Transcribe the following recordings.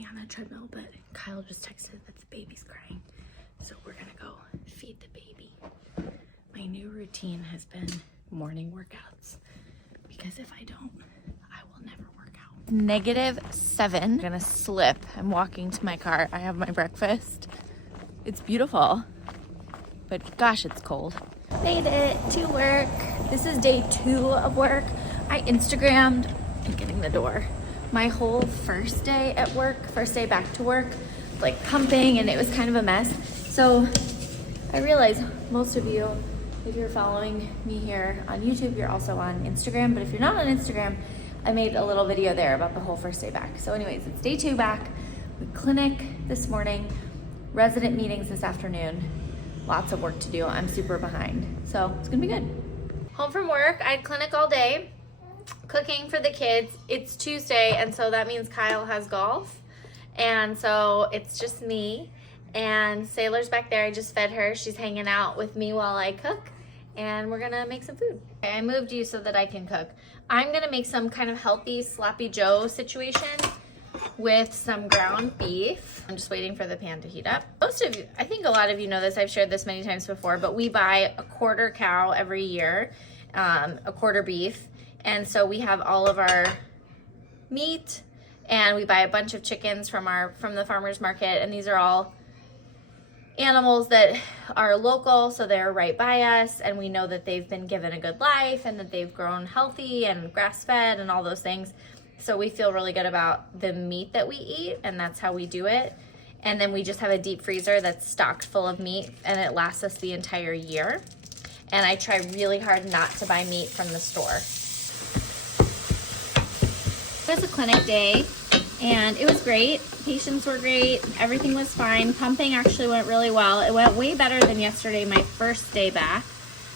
walking on a treadmill, but Kyle just texted that the baby's crying. So we're gonna go feed the baby. My new routine has been morning workouts because if I don't, I will never work out. -7. I'm gonna slip. I'm walking to my car. I have my breakfast. It's beautiful, but gosh, it's cold. Made it to work. This is day 2 of work. I Instagrammed and getting the door. My whole first day at work, first day back to work, like pumping, and it was kind of a mess. So I realize most of you, if you're following me here on YouTube, you're also on Instagram. But if you're not on Instagram, I made a little video there about the whole first day back. So anyways, it's day 2 back. We clinic this morning, resident meetings this afternoon. Lots of work to do. I'm super behind. So it's gonna be good. Home from work, I had clinic all day, cooking for the kids. It's Tuesday, and so that means Kyle has golf. And so it's just me. And Sailor's back there. I just fed her. She's hanging out with me while I cook, and we're gonna make some food. Okay, I moved you so that I can cook. I'm gonna make some kind of healthy sloppy joe situation with some ground beef. I'm just waiting for the pan to heat up. Most of you, I think a lot of you know this, I've shared this many times before, but we buy a quarter cow every year, a quarter beef. And so we have all of our meat, and we buy a bunch of chickens from the farmer's market, and these are all animals that are local, so they're right by us, and we know that they've been given a good life and that they've grown healthy and grass-fed and all those things. So we feel really good about the meat that we eat, and that's how we do it. And then we just have a deep freezer that's stocked full of meat, and it lasts us the entire year. And I try really hard not to buy meat from the store. It was a clinic day, and it was great. Patients were great. Everything was fine. Pumping actually went really well. It went way better than yesterday, my first day back.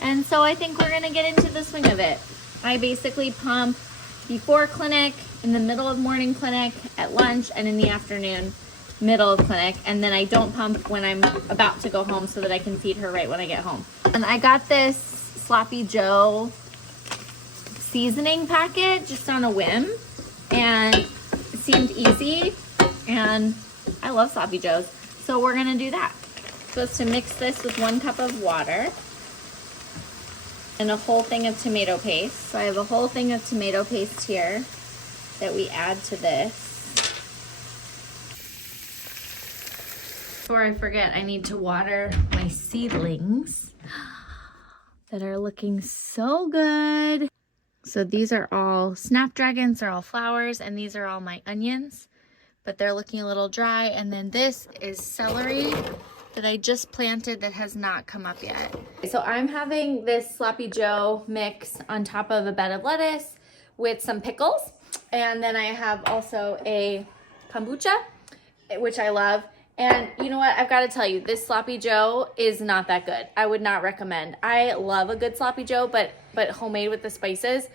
And so I think we're gonna get into the swing of it. I basically pump before clinic, in the middle of morning clinic, at lunch, and in the afternoon, middle of clinic. And then I don't pump when I'm about to go home so that I can feed her right when I get home. And I got this Sloppy Joe seasoning packet just on a whim, and it seemed easy, and I love Sloppy Joes. So we're gonna do that. Supposed to mix this with 1 cup of water and a whole thing of tomato paste. So I have a whole thing of tomato paste here that we add to this. Before I forget, I need to water my seedlings that are looking so good. So these are all snapdragons, they're all flowers, and these are all my onions, but they're looking a little dry. And then this is celery that I just planted that has not come up yet. So I'm having this Sloppy Joe mix on top of a bed of lettuce with some pickles. And then I have also a kombucha, which I love. And you know what? I've got to tell you, this Sloppy Joe is not that good. I would not recommend. I love a good Sloppy Joe, but homemade with the spices.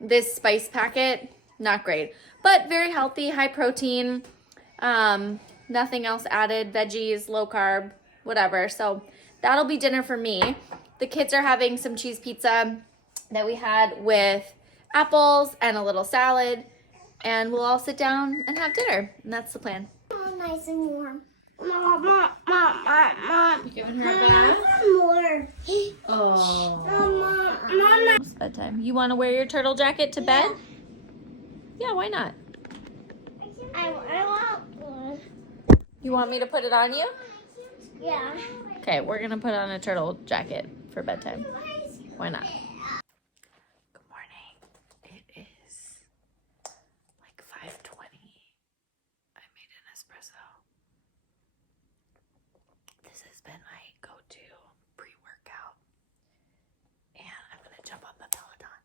This spice packet, not great. But very healthy, high protein, nothing else added, veggies, low carb, whatever. So that'll be dinner for me. The kids are having some cheese pizza that we had with apples and a little salad. And we'll all sit down and have dinner. And that's the plan. Oh, nice and warm. Mom. You giving her a bath? More. Oh. It's bedtime. You want to wear your turtle jacket to bed? Yeah, why not? I want one. You want me to put it on you? Yeah. Okay, we're going to put on a turtle jacket for bedtime. Why not? Good morning. It is like 5:20. I made an espresso. This has been my go-to pre-workout, and I'm gonna jump on the Peloton.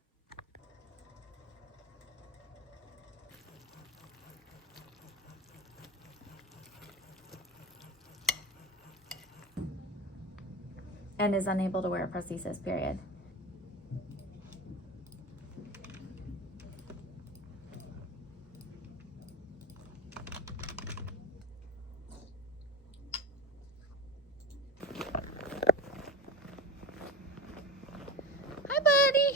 And is unable to wear a prosthesis, period. Hi, buddy.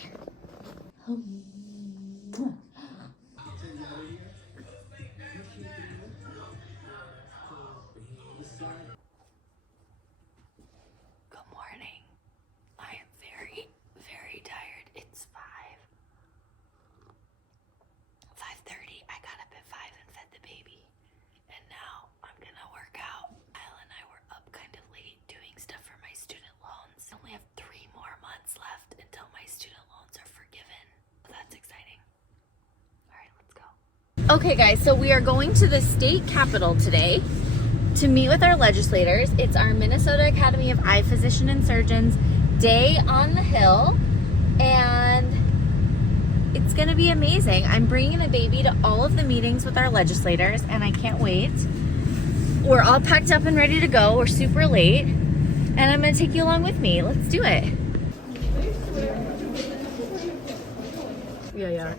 Okay guys, so we are going to the state capitol today to meet with our legislators. It's our Minnesota Academy of Eye Physician and Surgeons Day on the Hill, and it's gonna be amazing. I'm bringing the baby to all of the meetings with our legislators and I can't wait. We're all packed up and ready to go. We're super late and I'm gonna take you along with me. Let's do it. Yeah.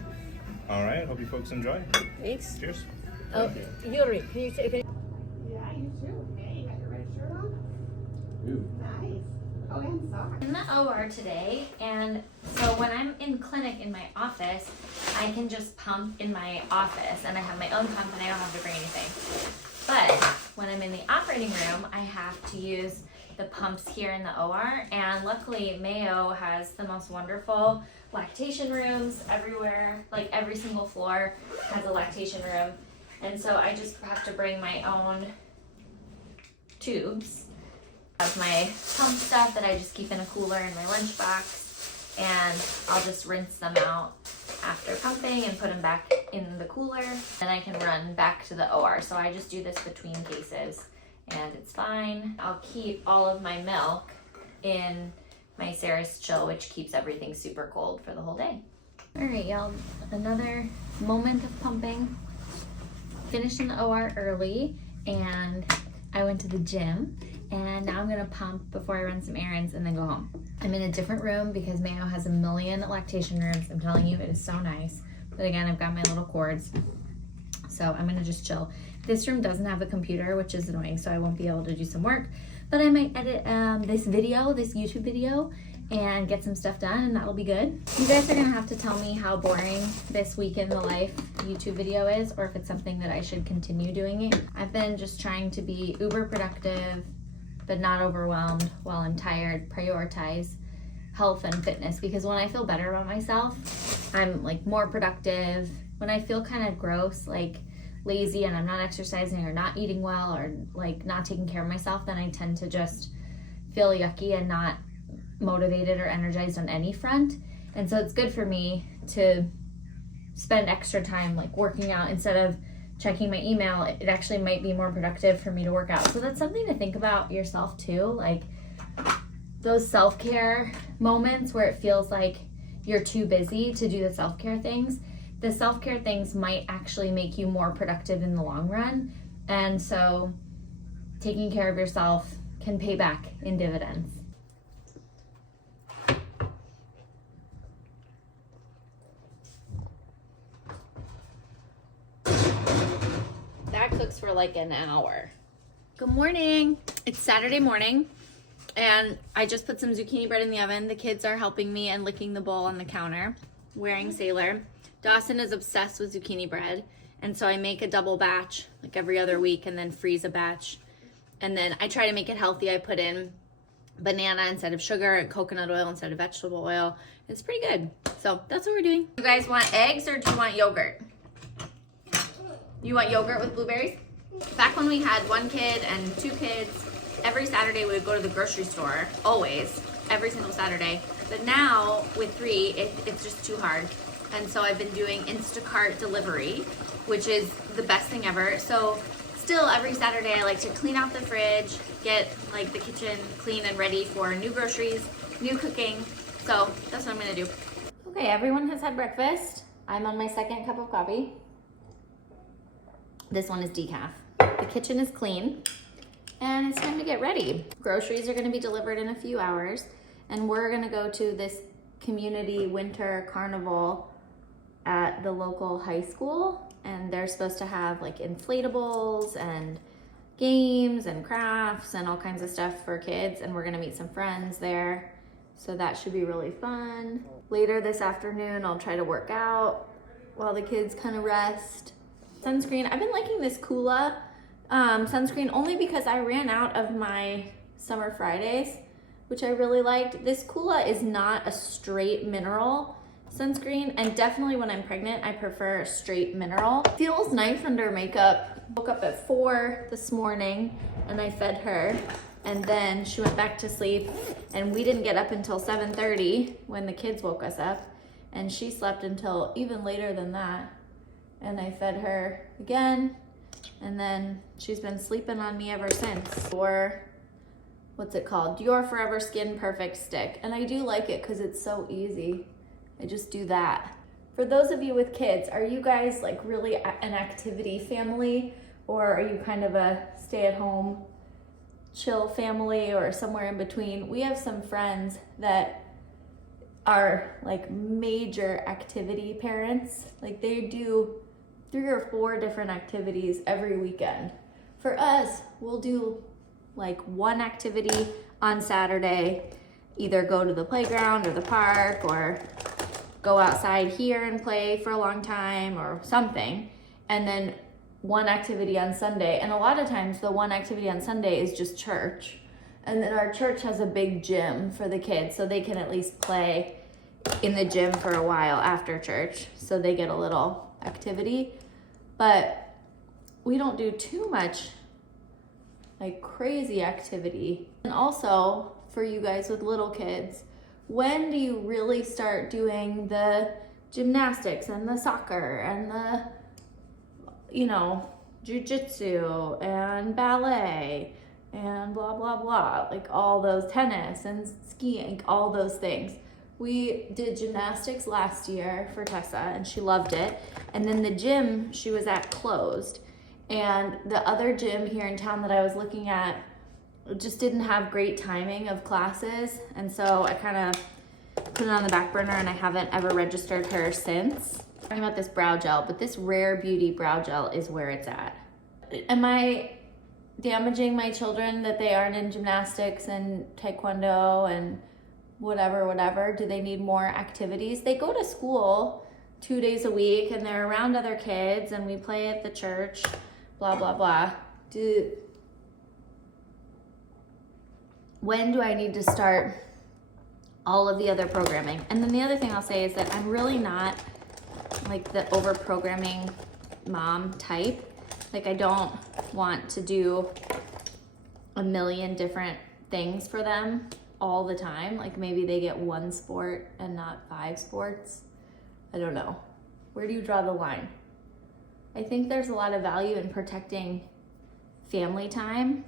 All right, hope you folks enjoy. Thanks. Cheers. Oh, Yuri, can you say? Yeah, you too. Hey, you got your red shirt on? Ooh. Nice. Oh, and socks. In the OR today, and so when I'm in clinic in my office, I can just pump in my office, and I have my own pump, and I don't have to bring anything. But when I'm in the operating room, I have to use the pumps here in the OR, and luckily Mayo has the most wonderful lactation rooms everywhere. Like every single floor has a lactation room, and so I just have to bring my own tubes. I have my pump stuff that I just keep in a cooler in my lunchbox, and I'll just rinse them out after pumping and put them back in the cooler. Then I can run back to the OR. So I just do this between cases and it's fine. I'll keep all of my milk in my Sarah's Chill, which keeps everything super cold for the whole day. All right, y'all, another moment of pumping. Finished in the OR early, and I went to the gym, and now I'm gonna pump before I run some errands and then go home. I'm in a different room because Mayo has a million lactation rooms. I'm telling you, it is so nice. But again, I've got my little cords, so I'm gonna just chill. This room doesn't have a computer, which is annoying, so I won't be able to do some work, but I might edit this YouTube video, and get some stuff done, and that'll be good. You guys are gonna have to tell me how boring this week in the life YouTube video is, or if it's something that I should continue doing it. I've been just trying to be uber productive, but not overwhelmed while I'm tired, prioritize health and fitness, because when I feel better about myself, I'm like more productive. When I feel kind of gross, like lazy, and I'm not exercising or not eating well or like not taking care of myself, then I tend to just feel yucky and not motivated or energized on any front. And so it's good for me to spend extra time like working out instead of checking my email. It actually might be more productive for me to work out. So that's something to think about yourself too, like those self-care moments where it feels like you're too busy to do the self-care things. The self-care things might actually make you more productive in the long run. And so taking care of yourself can pay back in dividends. That cooks for like an hour. Good morning. It's Saturday morning, and I just put some zucchini bread in the oven. The kids are helping me and licking the bowl on the counter, wearing Sailor. Dawson is obsessed with zucchini bread, and so I make a double batch like every other week and then freeze a batch. And then I try to make it healthy. I put in banana instead of sugar and coconut oil instead of vegetable oil. It's pretty good. So that's what we're doing. You guys want eggs or do you want yogurt? You want yogurt with blueberries? Back when we had one kid and two kids, every Saturday we would go to the grocery store, always, every single Saturday. But now with three, it's just too hard. And so I've been doing Instacart delivery, which is the best thing ever. So still every Saturday I like to clean out the fridge, get like the kitchen clean and ready for new groceries, new cooking. So that's what I'm gonna do. Okay, everyone has had breakfast. I'm on my second cup of coffee. This one is decaf. The kitchen is clean and it's time to get ready. Groceries are gonna be delivered in a few hours, and we're gonna go to this community winter carnival at the local high school, and they're supposed to have like inflatables and games and crafts and all kinds of stuff for kids, and we're gonna meet some friends there, so that should be really fun. Later this afternoon I'll try to work out while the kids kind of rest. Sunscreen, I've been liking this Kula sunscreen only because I ran out of my Summer Fridays, which I really liked. This Kula is not a straight mineral sunscreen, and definitely when I'm pregnant I prefer a straight mineral. Feels nice under makeup. Woke up at 4 this morning and I fed her, and then she went back to sleep, and we didn't get up until 7:30 when the kids woke us up, and she slept until even later than that. and I fed her again, and then she's been sleeping on me ever since. Or what's it called? Your Forever Skin Perfect Stick. And I do like it because it's so easy. I just do that. For those of you with kids, are you guys like really an activity family, or are you kind of a stay-at-home chill family, or somewhere in between? We have some friends that are like major activity parents. Like they do 3 or 4 different activities every weekend. For us, we'll do like one activity on Saturday, either go to the playground or the park, or go outside here and play for a long time or something, and then one activity on Sunday. And a lot of times the one activity on Sunday is just church. And then our church has a big gym for the kids, so they can at least play in the gym for a while after church, so they get a little activity. But we don't do too much like crazy activity. And also for you guys with little kids, when do you really start doing the gymnastics and the soccer and the, you know, jujitsu and ballet and blah, blah, blah, like all those, tennis and skiing, all those things. We did gymnastics last year for Tessa and she loved it. And then the gym she was at closed. And the other gym here in town that I was looking at just didn't have great timing of classes. And so I kind of put it on the back burner and I haven't ever registered her since. I'm talking about this brow gel, but this Rare Beauty brow gel is where it's at. Am I damaging my children that they aren't in gymnastics and taekwondo and whatever? Do they need more activities? They go to school 2 days a week and they're around other kids and we play at the church, blah, blah, blah. When do I need to start all of the other programming? And then the other thing I'll say is that I'm really not like the over programming mom type. Like I don't want to do a million different things for them all the time. Like maybe they get 1 sport and not 5 sports. I don't know. Where do you draw the line? I think there's a lot of value in protecting family time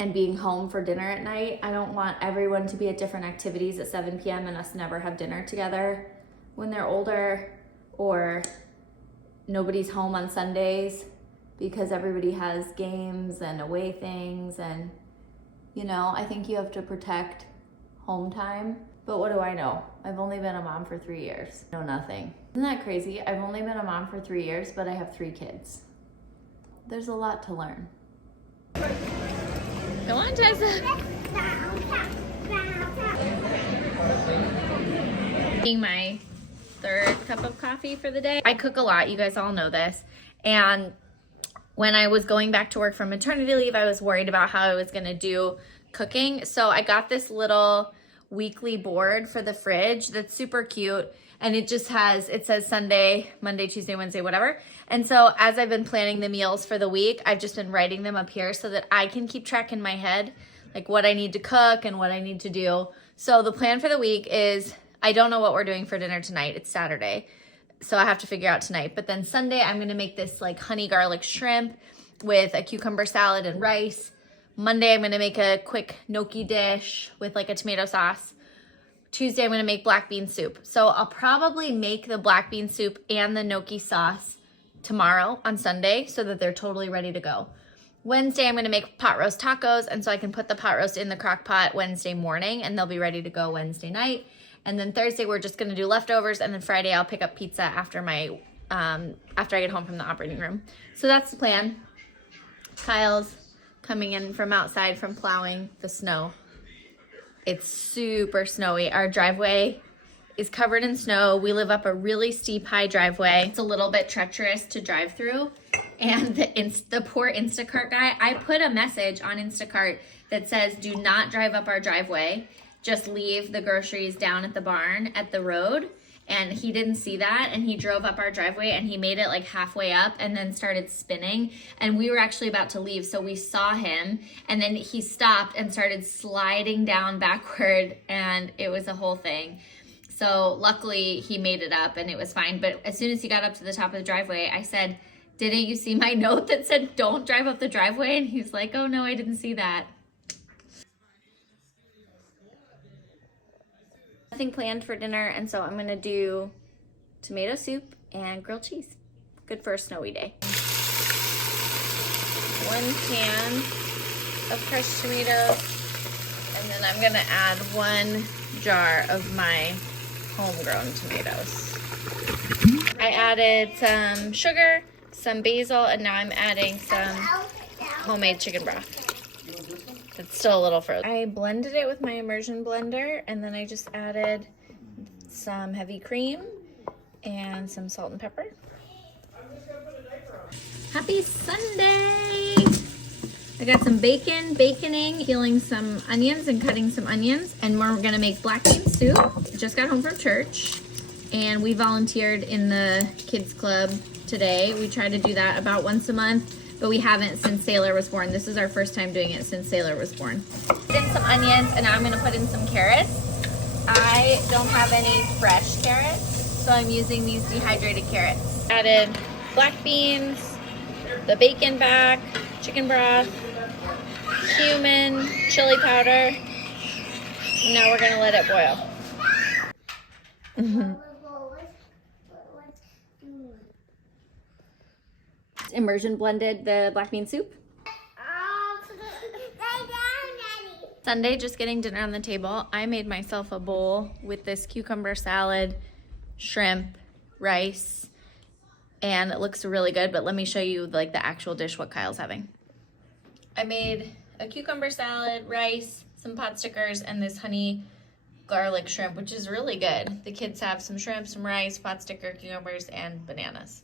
and being home for dinner at night. I don't want everyone to be at different activities at 7 p.m. and us never have dinner together when they're older, or nobody's home on Sundays because everybody has games and away things. And you know, I think you have to protect home time. But what do I know? I've only been a mom for 3 years. Know nothing. Isn't that crazy? I've only been a mom for 3 years, but I have 3 kids. There's a lot to learn. Go on, Tessa. Making my 3rd cup of coffee for the day. I cook a lot, you guys all know this. And when I was going back to work from maternity leave, I was worried about how I was gonna do cooking. So I got this little weekly board for the fridge that's super cute. And it just has, it says Sunday, Monday, Tuesday, Wednesday, whatever. And so as I've been planning the meals for the week, I've just been writing them up here so that I can keep track in my head, like what I need to cook and what I need to do. So the plan for the week is, I don't know what we're doing for dinner tonight. It's Saturday, so I have to figure out tonight. But then Sunday, I'm gonna make this like honey garlic shrimp with a cucumber salad and rice. Monday, I'm gonna make a quick gnocchi dish with like a tomato sauce. Tuesday, I'm gonna make black bean soup. So I'll probably make the black bean soup and the gnocchi sauce tomorrow on Sunday so that they're totally ready to go. Wednesday, I'm gonna make pot roast tacos, and so I can put the pot roast in the crock pot Wednesday morning and they'll be ready to go Wednesday night. And then Thursday, we're just gonna do leftovers, and then Friday, I'll pick up pizza after my after I get home from the operating room. So that's the plan. Kyle's coming in from outside from plowing the snow. It's super snowy. Our driveway is covered in snow. We live up a really steep, high driveway. It's a little bit treacherous to drive through. And the poor Instacart guy, I put a message on Instacart that says, do not drive up our driveway. Just leave the groceries down at the barn at the road. And he didn't see that, and he drove up our driveway and he made it like halfway up and then started spinning. And we were actually about to leave, so we saw him, and then he stopped and started sliding down backward, and it was a whole thing. So luckily he made it up and it was fine. But as soon as he got up to the top of the driveway, I said, didn't you see my note that said don't drive up the driveway? And he's like, oh no, I didn't see that. Nothing planned for dinner, and so I'm gonna do tomato soup and grilled cheese. Good for a snowy day. 1 can of crushed tomatoes, and then I'm gonna add 1 jar of my homegrown tomatoes. I added some sugar, some basil, and now I'm adding some homemade chicken broth. It's still a little frozen. I blended it with my immersion blender, and then I just added some heavy cream and some salt and pepper. Happy Sunday! I got some bacon, baconing, peeling some onions and cutting some onions, and we're gonna make black bean soup. Just got home from church, and we volunteered in the kids club today. We try to do that about once a month, but we haven't since Sailor was born. This is our first time doing it since Sailor was born. Put in some onions, and now I'm gonna put in some carrots. I don't have any fresh carrots, so I'm using these dehydrated carrots. Added black beans, the bacon back, chicken broth, cumin, chili powder. Now we're gonna let it boil. Immersion blended the black bean soup. Sunday, just getting dinner on the table. I made myself a bowl with this cucumber salad, shrimp, rice, and it looks really good, but let me show you like the actual dish what Kyle's having. I made a cucumber salad, rice, some pot stickers, and this honey garlic shrimp, which is really good. The kids have some shrimp, some rice, pot sticker, cucumbers, and bananas.